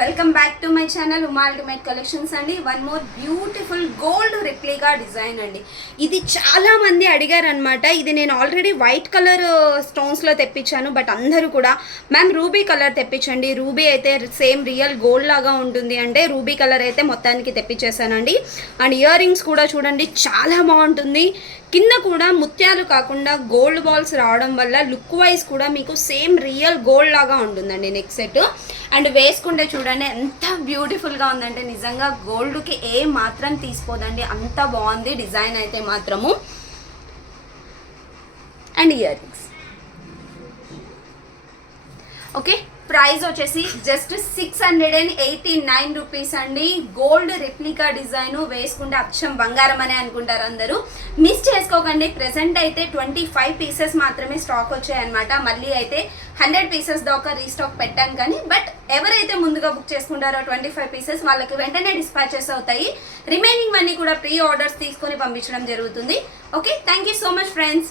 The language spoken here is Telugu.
Welcome back to my channel Uma ultimate collections అండి. One more beautiful gold replica design అండి. ఇది చాలా మంది అడిగారు అనమాట. ఇది నేను ఆల్రెడీ వైట్ కలర్ స్టోన్స్లో తెప్పించాను, బట్ అందరూ కూడా మ్యామ్ రూబీ కలర్ తెప్పించండి, రూబీ అయితే సేమ్ రియల్ గోల్డ్ లాగా ఉంటుంది అంటే రూబీ కలర్ అయితే మొత్తానికి తెప్పించేసానండి. అండ్ ఇయర్ రింగ్స్ కూడా చూడండి చాలా బాగుంటుంది. కింద కూడా ముత్యాలు కాకుండా గోల్డ్ బాల్స్ రావడం వల్ల లుక్ వైజ్ కూడా మీకు సేమ్ రియల్ గోల్డ్ లాగా ఉంటుందండి నెక్ సెట్. అండ్ వేసుకుంటే చూడండి ఎంత బ్యూటిఫుల్గా ఉందంటే నిజంగా గోల్డ్కి ఏ మాత్రం తీసిపోదండి, అంత బాగుంది డిజైన్ అయితే మాత్రము. And ear rings okay, price వచ్చేసి జస్ట్ 689 రూపీస్ అండి. గోల్డ్ రెప్లికా డిజైన్ వేసుకుంటే అచ్చం బంగారం అనే అనుకుంటారు అందరూ. మిస్ చేసుకోకండి. ప్రెసెంట్ అయితే 25 పీసెస్ మాత్రమే స్టాక్ వచ్చాయన్నమాట. మళ్ళీ అయితే 100 పీసెస్ దాకా రీస్టాక్ పెట్టాను కానీ, బట్ ఎవరైతే ముందుగా బుక్ చేసుకుంటారో 25 పీసెస్ వాళ్ళకి వెంటనే డిస్పాచెస్ అవుతాయి. రిమైనింగ్ మనీ కూడా ప్రీ ఆర్డర్స్ తీసుకొని పంపించడం జరుగుతుంది. Okay, thank you so much friends.